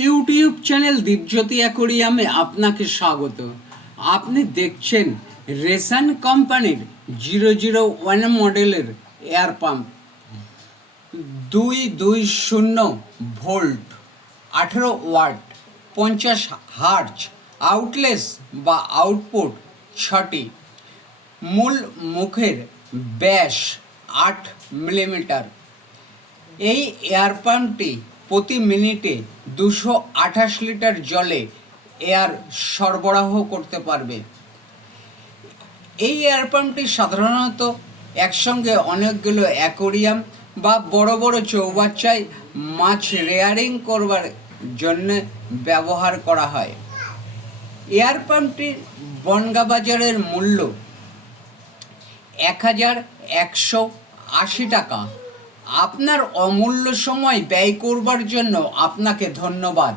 YouTube channel Dipjyoti অ্যাকোরিয়ামে আপনাকে স্বাগত। আপনি দেখছেন রেসান কোম্পানির 001 মডেলের air pump, 220 volt, 18 watt, 50 hertz, outlets বা আউটপুট 6টি, মূল মুখের ব্যাস 8 মিলিমিটার। এই এয়ার পাম্পটি প্রতি মিনিটে 228 লিটার জলে এয়ার সরবরাহ করতে পারবে। এই এয়ার পাম্পটি সাধারণত একসঙ্গে অনেকগুলো অ্যাকোরিয়াম বা বড় বড় চৌবাচ্চায় মাছ রেয়ারিং করবার জন্য ব্যবহার করা হয়। এয়ার পাম্পটির বনগাঁ বাজারের মূল্য 1180 টাকা। আপনার অমূল্য সময় ব্যয় করবার জন্য আপনাকে ধন্যবাদ।